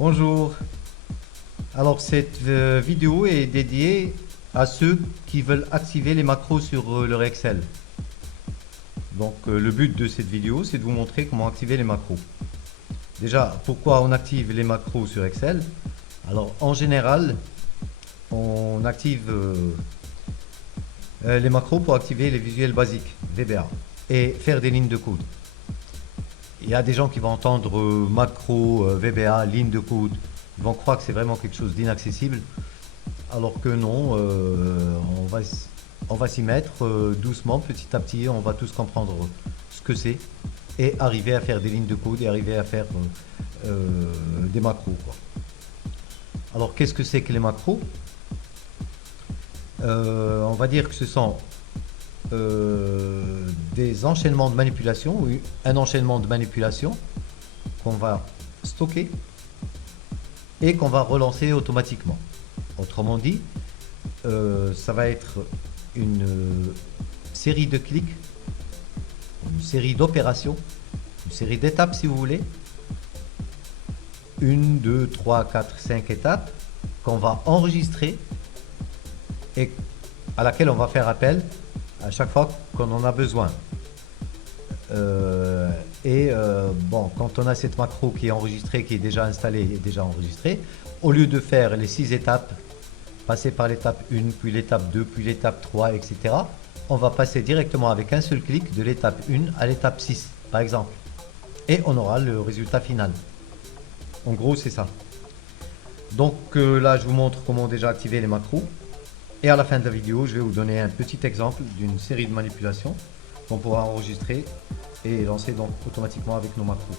Bonjour. Alors cette vidéo est dédiée à ceux qui veulent activer les macros sur leur Excel. Donc le but de cette vidéo, c'est de vous montrer comment activer les macros. Déjà, pourquoi on active les macros sur Excel? Alors en général, on active les macros pour activer les visuels basiques, VBA, et faire des lignes de code. Il y a des gens qui vont entendre macro, VBA, ligne de code. Ils vont croire que c'est vraiment quelque chose d'inaccessible. Alors que non, on va s'y mettre doucement, petit à petit. On va tous comprendre ce que c'est et arriver à faire des lignes de code et arriver à faire des macros, quoi. Alors qu'est-ce que c'est que les macros? On va dire que ce sont des enchaînements de manipulation, ou un enchaînement de manipulation qu'on va stocker et qu'on va relancer automatiquement. Autrement dit, ça va être une série de clics, une série d'opérations, une série d'étapes si vous voulez, 1, 2, 3, 4, 5 étapes qu'on va enregistrer et à laquelle on va faire appel à chaque fois qu'on en a besoin. Bon, quand on a cette macro qui est enregistrée, qui est déjà installée et déjà enregistrée, au lieu de faire les 6 étapes, passer par l'étape 1, puis l'étape 2, puis l'étape 3, etc., on va passer directement avec un seul clic de l'étape 1 à l'étape 6, par exemple. Et on aura le résultat final. En gros, c'est ça. Donc là, je vous montre comment déjà activer les macros. Et à la fin de la vidéo, je vais vous donner un petit exemple d'une série de manipulations qu'on pourra enregistrer et lancer donc automatiquement avec nos macros.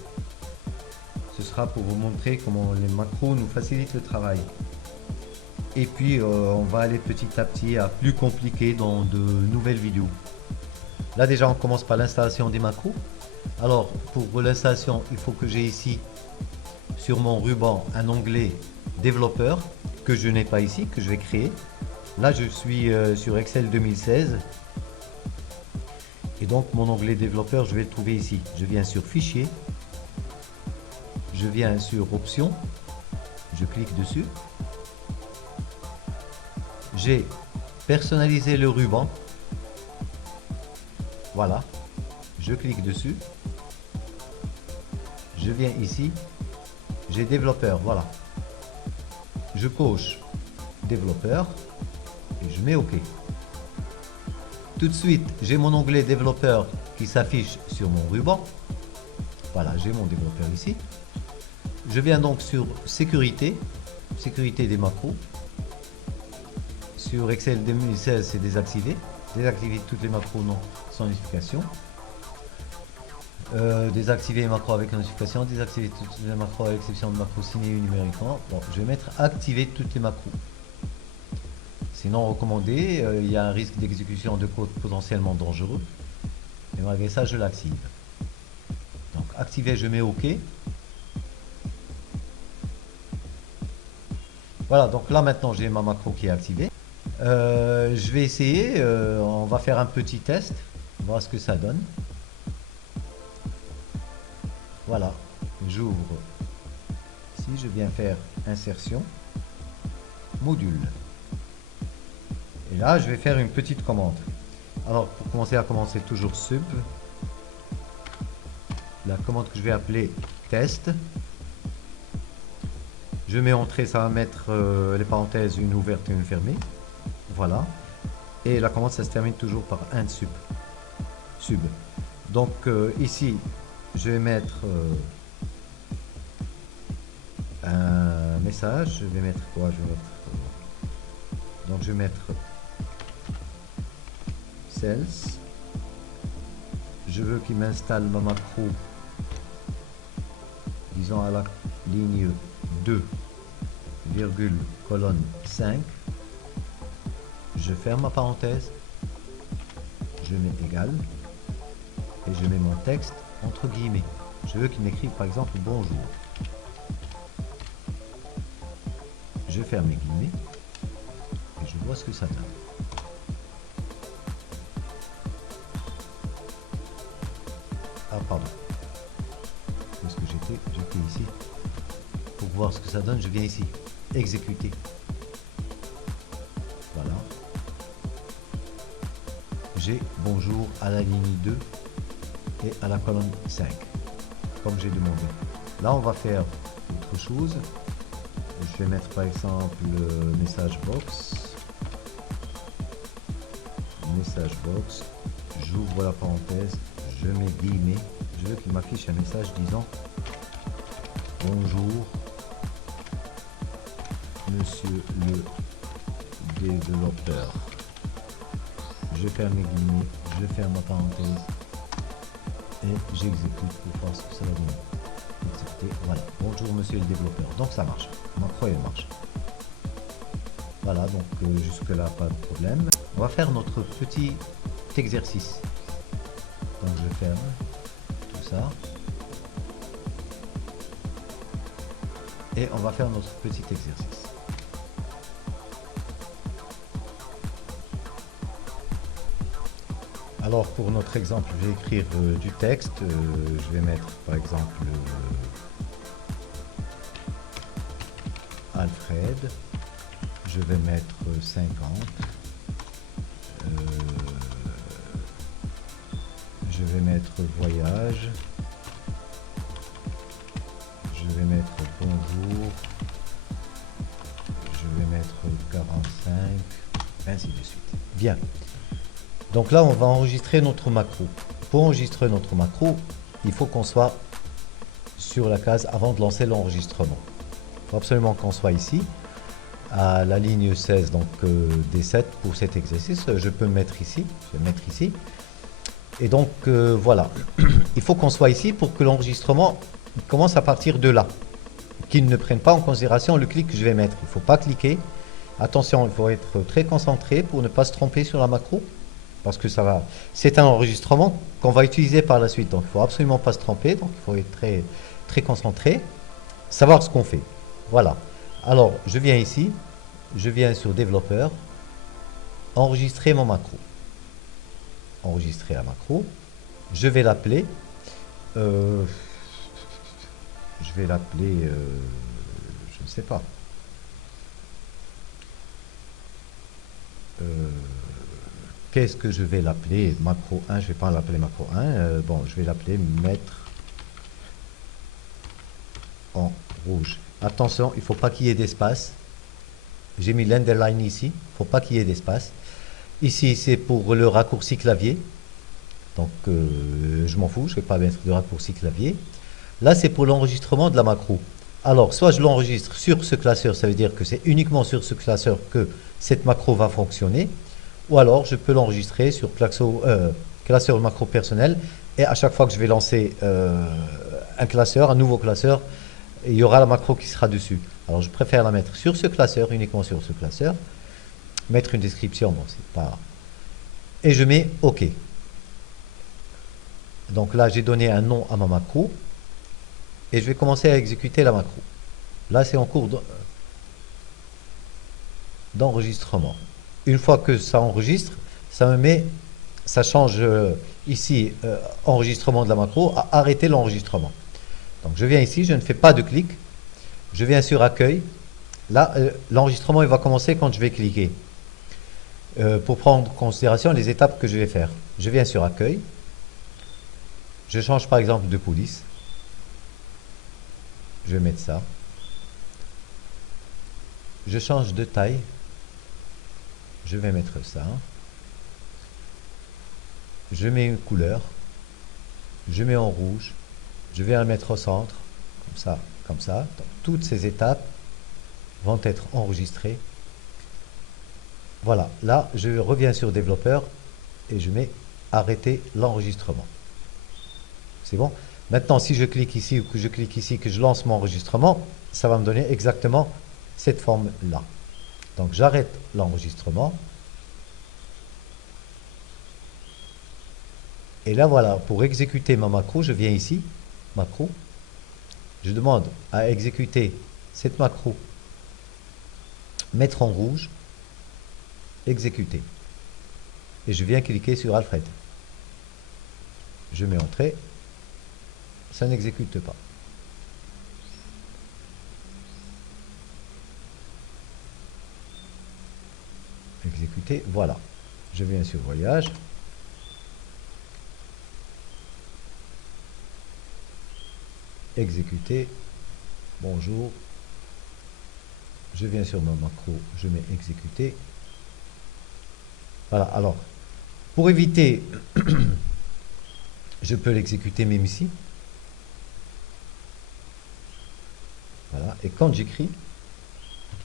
Ce sera pour vous montrer comment les macros nous facilitent le travail. Et puis on va aller petit à petit à plus compliqué dans de nouvelles vidéos. Là déjà on commence par l'installation des macros. Alors pour l'installation, il faut que j'ai ici sur mon ruban un onglet développeur que je n'ai pas ici, que je vais créer. Là je suis sur Excel 2016 et donc mon onglet développeur je vais le trouver ici. Je viens sur fichier, je viens sur options, je clique dessus. J'ai personnalisé le ruban, voilà, je clique dessus, je viens ici, j'ai développeur, voilà, je coche développeur et je mets OK. Tout de suite, j'ai mon onglet développeur qui s'affiche sur mon ruban, voilà, j'ai mon développeur ici. Je viens donc sur sécurité, sécurité des macros. Sur Excel 2016, c'est désactivé. Désactiver toutes les macros non sans notification. Désactiver les macros avec notification. Désactiver toutes les macros à l'exception de macros signés numériquement. Bon, je vais mettre activer toutes les macros. Sinon recommandé, il y a un risque d'exécution de code potentiellement dangereux. Et malgré ça, je l'active. Donc activer, je mets OK. Voilà, donc là maintenant j'ai ma macro qui est activée. Je vais essayer, on va faire un petit test, voir ce que ça donne. Voilà, j'ouvre. Ici, je viens faire insertion, module. Et là, je vais faire une petite commande. Alors, pour commencer à commencer, toujours sub. La commande que je vais appeler test. Je mets entrée, ça va mettre les parenthèses, une ouverte et une fermée. Voilà. Et la commande, ça se termine toujours par un sub. Donc ici, je vais mettre un message. Je vais mettre quoi? Je vais mettre, donc je vais mettre sales. Je veux qu'il m'installe ma macro, disons à la ligne 2, colonne 5. Je ferme ma parenthèse, je mets égal et je mets mon texte entre guillemets. Je veux qu'il m'écrive par exemple bonjour. Je ferme les guillemets et je vois ce que ça donne. Ah pardon, où est-ce que j'étais ici pour voir ce que ça donne, je viens ici, exécuter. Voilà. J'ai bonjour à la ligne 2 et à la colonne 5, comme j'ai demandé. Là, on va faire autre chose. Je vais mettre par exemple le message box. Message box. J'ouvre la parenthèse. Je mets guillemets. Je veux qu'il m'affiche un message disant bonjour, monsieur le développeur. Je ferme les guillemets. Je ferme ma parenthèse. Et j'exécute pour voir ce que ça va donner. Exécuter, voilà. Bonjour monsieur le développeur. Donc ça marche. Macro elle marche. Voilà, donc jusque là pas de problème. On va faire notre petit exercice. Donc je ferme tout ça. Et on va faire notre petit exercice. Alors pour notre exemple, je vais écrire du texte. Je vais mettre par exemple Alfred. Je vais mettre 50. Je vais mettre voyage. Je vais mettre bonjour. Je vais mettre 45. Ainsi de suite. Bien. Donc là, on va enregistrer notre macro. Pour enregistrer notre macro, il faut qu'on soit sur la case avant de lancer l'enregistrement. Il faut absolument qu'on soit ici, à la ligne 16, donc D7 pour cet exercice. Je peux me mettre ici, je vais me mettre ici. Et donc voilà, il faut qu'on soit ici pour que l'enregistrement commence à partir de là. Qu'il ne prenne pas en considération le clic que je vais mettre. Il ne faut pas cliquer. Attention, il faut être très concentré pour ne pas se tromper sur la macro. Parce que ça va, c'est un enregistrement qu'on va utiliser par la suite. Donc il ne faut absolument pas se tromper. Donc il faut être très, très concentré. Savoir ce qu'on fait. Voilà. Alors je viens ici. Je viens sur développeur. Enregistrer mon macro. Enregistrer la macro. Je vais l'appeler. Je vais l'appeler. Je ne sais pas. Qu'est-ce que je vais l'appeler? Macro 1, je ne vais pas l'appeler macro 1. Bon, je vais l'appeler mettre en rouge. Attention, il ne faut pas qu'il y ait d'espace. J'ai mis l'underline ici. Il ne faut pas qu'il y ait d'espace. Ici, c'est pour le raccourci clavier. Donc, je m'en fous. Je ne vais pas mettre de raccourci clavier. Là, c'est pour l'enregistrement de la macro. Alors, soit je l'enregistre sur ce classeur. Ça veut dire que c'est uniquement sur ce classeur que cette macro va fonctionner. Ou alors, je peux l'enregistrer sur classeur macro personnel. Et à chaque fois que je vais lancer un classeur, un nouveau classeur, il y aura la macro qui sera dessus. Alors, je préfère la mettre sur ce classeur, uniquement sur ce classeur. Mettre une description, bon, c'est pas... Et je mets OK. Donc là, j'ai donné un nom à ma macro. Et je vais commencer à exécuter la macro. Là, c'est en cours d'enregistrement. Une fois que ça enregistre, ça change ici, enregistrement de la macro, à arrêter l'enregistrement. Donc je viens ici, je ne fais pas de clic, je viens sur accueil. Là, l'enregistrement il va commencer quand je vais cliquer. Pour prendre en considération les étapes que je vais faire. Je viens sur accueil, je change par exemple de police, je vais mettre ça, je change de taille, je vais mettre ça. Je mets une couleur. Je mets en rouge. Je vais la mettre au centre. Comme ça, comme ça. Donc, toutes ces étapes vont être enregistrées. Voilà. Là, je reviens sur développeur et je mets arrêter l'enregistrement. C'est bon. Maintenant, si je clique ici ou que je clique ici, que je lance mon enregistrement, ça va me donner exactement cette forme-là. Donc j'arrête l'enregistrement. Et là voilà, pour exécuter ma macro, je viens ici, macro. Je demande à exécuter cette macro, mettre en rouge, exécuter. Et je viens cliquer sur Alfred. Je mets entrée, ça n'exécute pas. exécuter, voilà. Je viens sur voyage. Exécuter. Bonjour. Je viens sur mon macro, je mets exécuter. Voilà, alors, pour éviter, je peux l'exécuter même ici. Voilà, et quand j'écris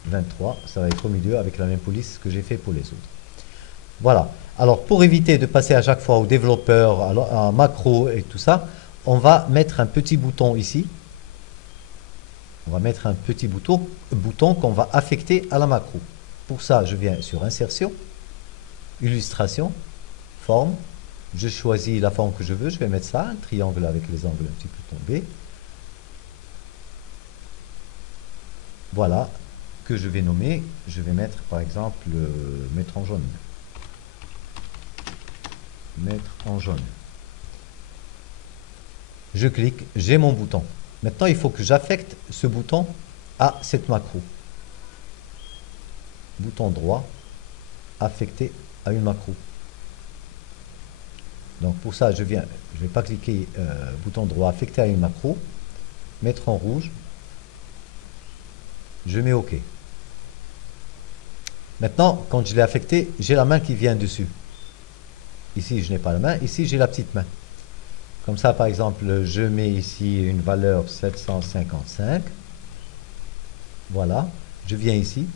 23, ça va être au milieu avec la même police que j'ai fait pour les autres. Voilà, alors pour éviter de passer à chaque fois au développeur, à macro et tout ça, on va mettre un petit bouton ici. On va mettre un petit bouton qu'on va affecter à la macro. Pour ça, je viens sur Insertion, Illustration, Forme. Je choisis la forme que je veux. Je vais mettre ça, un triangle avec les angles un petit peu tombés. Voilà, que je vais nommer. Je vais mettre, par exemple, mettre en jaune. Mettre en jaune. Je clique, j'ai mon bouton. Maintenant, il faut que j'affecte ce bouton à cette macro. Bouton droit, affecté à une macro. Donc pour ça, je vais pas cliquer bouton droit affecté à une macro, mettre en rouge, je mets OK. Maintenant, quand je l'ai affecté, j'ai la main qui vient dessus. Ici, je n'ai pas la main, ici, j'ai la petite main. Comme ça, par exemple, je mets ici une valeur 755. Voilà, je viens ici,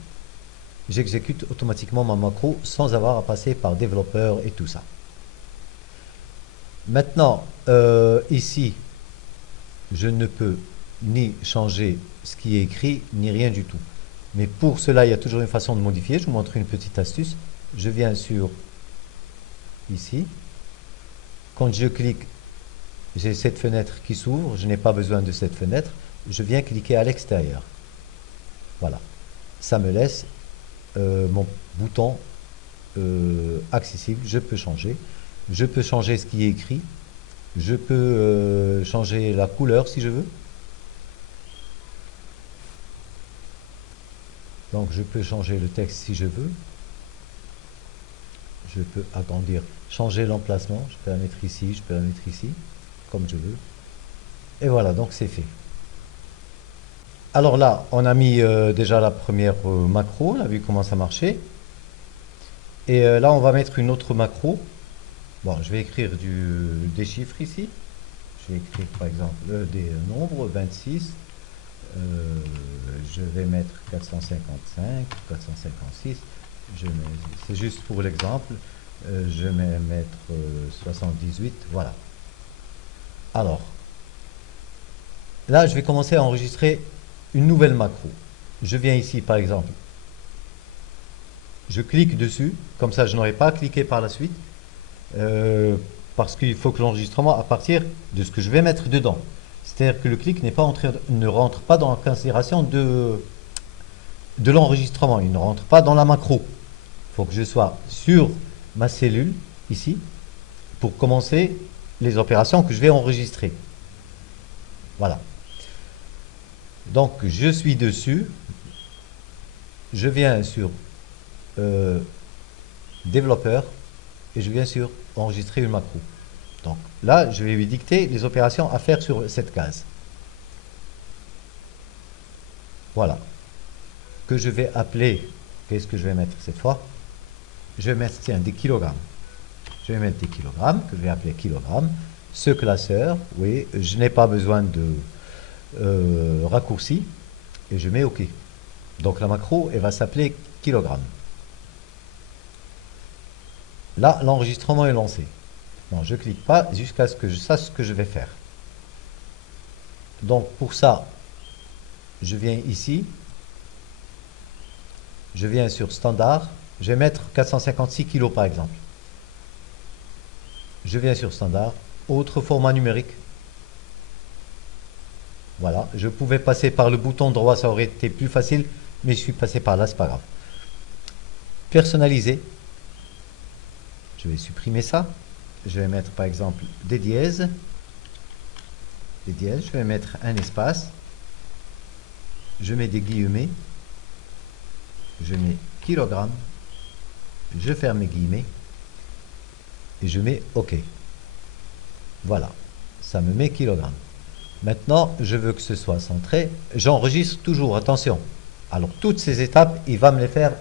j'exécute automatiquement ma macro sans avoir à passer par développeur et tout ça. Maintenant, ici, je ne peux ni changer ce qui est écrit, ni rien du tout. Mais pour cela, il y a toujours une façon de modifier. Je vous montre une petite astuce. Je viens sur ici. Quand je clique, j'ai cette fenêtre qui s'ouvre. Je n'ai pas besoin de cette fenêtre. Je viens cliquer à l'extérieur. Voilà. Ça me laisse mon bouton accessible. Je peux changer. Je peux changer ce qui est écrit. Je peux changer la couleur si je veux. Donc je peux changer le texte si je veux. Je peux agrandir, changer l'emplacement. Je peux la mettre ici, je peux la mettre ici, comme je veux. Et voilà, donc c'est fait. Alors là, on a mis déjà la première macro, on a vu comment ça marchait. Et là, on va mettre une autre macro. Bon, je vais écrire des chiffres ici. Je vais écrire par exemple des nombres, 26. Je vais mettre 455, 456. C'est juste pour l'exemple. Je vais mettre 78. Voilà. Alors, là, je vais commencer à enregistrer une nouvelle macro. Je viens ici, par exemple. Je clique dessus. Comme ça, je n'aurai pas à cliquer par la suite. Parce qu'il faut que l'enregistrement à partir de ce que je vais mettre dedans. C'est-à-dire que le clic ne rentre pas dans la considération de l'enregistrement. Il ne rentre pas dans la macro. Il faut que je sois sur ma cellule, ici, pour commencer les opérations que je vais enregistrer. Voilà. Donc, je suis dessus. Je viens sur développeur et je viens sur enregistrer une macro. Donc là, je vais lui dicter les opérations à faire sur cette case. Voilà. Que je vais appeler, qu'est-ce que je vais mettre cette fois? Je vais mettre, tiens, des kilogrammes. Je vais mettre des kilogrammes, que je vais appeler kilogrammes. Ce classeur, oui, je n'ai pas besoin de raccourci. Et je mets OK. Donc la macro, elle va s'appeler kilogramme. Là, l'enregistrement est lancé. Non, je ne clique pas jusqu'à ce que je sache ce que je vais faire. Donc pour ça, je viens ici. Je viens sur standard. Je vais mettre 456 kg par exemple. Je viens sur standard. Autre format numérique. Voilà. Je pouvais passer par le bouton droit, ça aurait été plus facile. Mais je suis passé par là, c'est pas grave. Personnaliser. Je vais supprimer ça. Je vais mettre par exemple des dièses. Des dièses. Je vais mettre un espace. Je mets des guillemets. Je mets kilogramme. je ferme mes guillemets et je mets OK. Voilà, ça me met kilogramme. Maintenant, je veux que ce soit centré. J'enregistre toujours, attention. Alors, toutes ces étapes, il va me les faire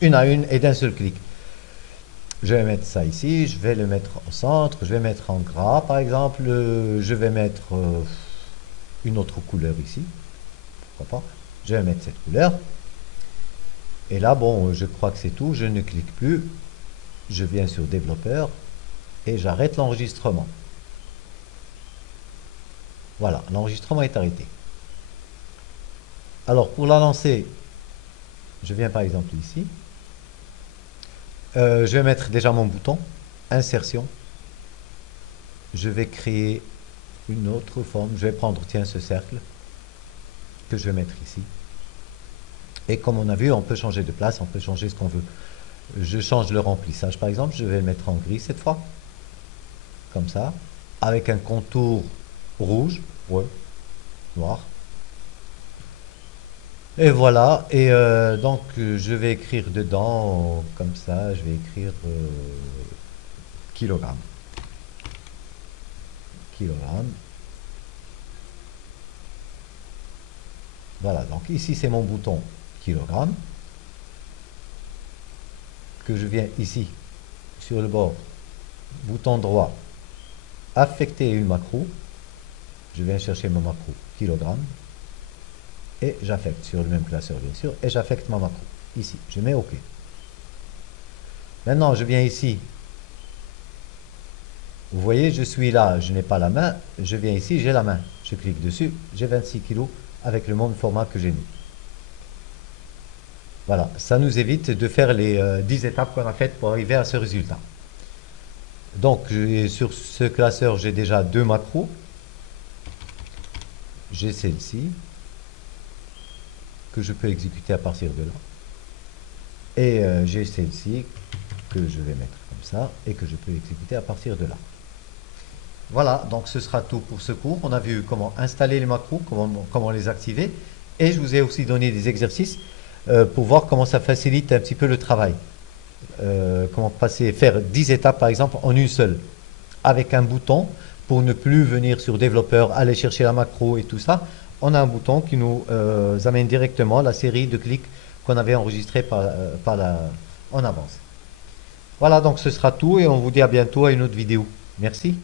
une à une et d'un seul clic. Je vais mettre ça ici, je vais le mettre au centre, je vais mettre en gras par exemple, je vais mettre une autre couleur ici, pourquoi pas, je vais mettre cette couleur, et là bon, je crois que c'est tout, je ne clique plus, je viens sur développeur, et j'arrête l'enregistrement. Voilà, l'enregistrement est arrêté. Alors pour la lancer, je viens par exemple ici, je vais mettre déjà mon bouton, insertion, je vais créer une autre forme, je vais prendre tiens ce cercle, que je vais mettre ici, et comme on a vu, on peut changer de place, on peut changer ce qu'on veut. Je change le remplissage par exemple, je vais le mettre en gris cette fois, comme ça, avec un contour rouge, ouais, noir. Et voilà, et donc je vais écrire dedans, comme ça, je vais écrire kilogramme. Kilogramme. Voilà, donc ici c'est mon bouton kilogramme, que je viens ici, sur le bord, bouton droit, affecter une macro, je viens chercher mon macro kilogramme, et j'affecte sur le même classeur bien sûr, et j'affecte ma macro, ici, je mets OK. Maintenant je viens ici, vous voyez je suis là, je n'ai pas la main, je viens ici, j'ai la main, je clique dessus, j'ai 26 kg avec le même format que j'ai mis. Voilà, ça nous évite de faire les 10 étapes qu'on a faites pour arriver à ce résultat. Donc sur ce classeur j'ai déjà deux macros, j'ai celle-ci que je peux exécuter à partir de là, et j'ai celle-ci que je vais mettre comme ça et que je peux exécuter à partir de là. Voilà, donc ce sera tout pour ce cours. On a vu comment installer les macros, comment les activer, et je vous ai aussi donné des exercices pour voir comment ça facilite un petit peu le travail. Comment faire 10 étapes par exemple en une seule, avec un bouton pour ne plus venir sur développeur, aller chercher la macro et tout ça. On a un bouton qui nous amène directement à la série de clics qu'on avait enregistré en avance. Voilà, donc ce sera tout et on vous dit à bientôt à une autre vidéo. Merci.